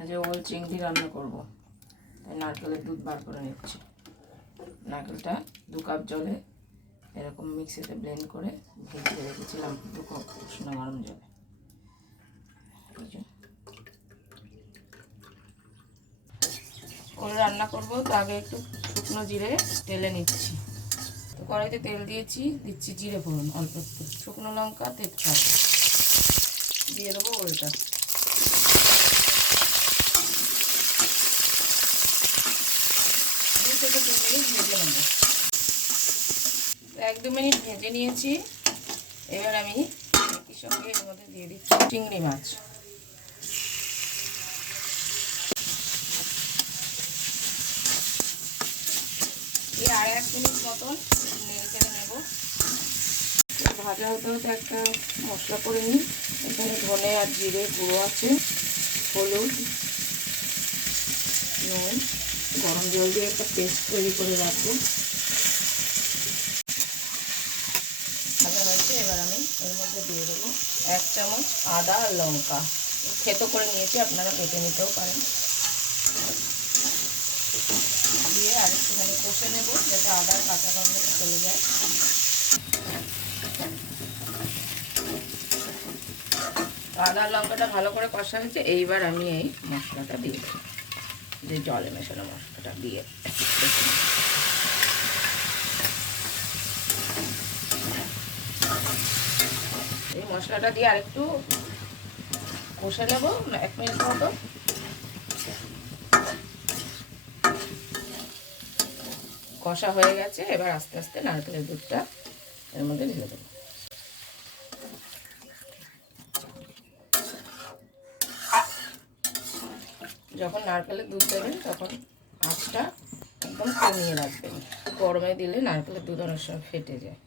আজ ওল চিংড়ি রান্না করব। তাই নারকেলের দুধ বার করে নিচ্ছি। নারকেলটা দু কাপ জলে এরকম মিক্সিতে ব্লেন্ড করে ভেজে রেখেছিলাম দু কাপ উষ্ণ গরম জলে। ওল রান্না করব, তো আগে একটু শুকনো জিরে তেলে নিচ্ছি। তো কড়াইতে তেল দিয়েছি, দিচ্ছি জিরে ফোড়ন অল্প একটু। শুকনো লঙ্কা, তেজপাতা। দিয়ে দেবো ওলটা দু থেকে দু মিনিট ভেজে নেব এক দু মিনিট ভেজে নিয়েছি। এবার আমি একই সঙ্গে এর মধ্যে দিয়ে দিচ্ছি চিংড়ি মাছ। এই আর এক মিনিট মতন নেড়ে চেড়ে নেব। ভাজা হতে হতে একটা মশলা করে নিই। এখানে ধনে আর জিরে গুঁড়ো আছে, হলুদ, নুন, গরম জল দিয়ে একটা পেস্ট তৈরি করে রাখব। ভাজা হয়েছে, এবার আমি এর মধ্যে দিয়ে দেবো এক চামচ আদা আর লঙ্কা। থেতো করে নিয়েছি, আপনারা কেটে নিতেও পারেন। দিয়ে আর একটুখানি কষে নেব, যাতে আদার কাঁচা গন্ধটা চলে যায়। আদা লঙ্কাটা ভালো করে কষা হয়েছে, এইবার আমি এই মশলাটা দিয়ে দেবো। যে জলে মেশানো মশলাটা দিয়ে এই মশলাটা দিয়ে আরেকটু কষে নেব, এক মিনিট মতো। কষা হয়ে গেছে, এবার আস্তে আস্তে নারকেলের দুধটা এর মধ্যে ঢেলে দেবো। যখন নারকেলের দুধ দেবেন, তখন আঁচটা একদম কমিয়ে রাখবেন। গরমে দিলে নারকেলের দুধ অনেক সময় ফেটে যায়।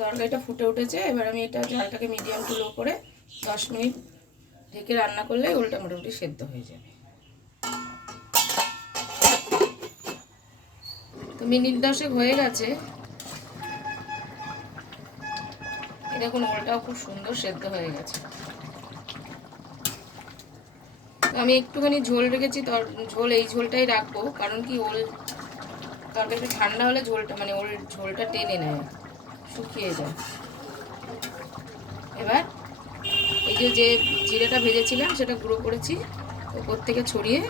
তরকারিটা ফুটে উঠেছে, এবার আমি এটা জলটাকে মিডিয়াম টু লো করে দশ মিনিট ঢেকে রান্না করলে উল্টা মোটামুটি সেদ্ধ হয়ে যাবে। তো মিনিট দশেক হয়ে গেছে দেখুন ওলটাও খুব সুন্দর সেদ্ধ হয়ে গেছে। আমি একটুখানি ঝোল রেখেছি ঝোল, এই ঝোলটাই রাখব, কারণ কি ওল তরকারিটা ঠান্ডা হলে ঝোলটা মানে ওল ঝোলটা টেনে নেয়, শুকিয়ে যায়। এবার এই যে যে জিরেটা ভেজেছিলাম, সেটা গুঁড়ো করেছি, ওপর থেকে ছড়িয়ে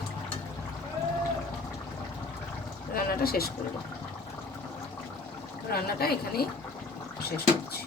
রান্নাটা শেষ করব। রান্নাটা এখানেই শেষ করছি।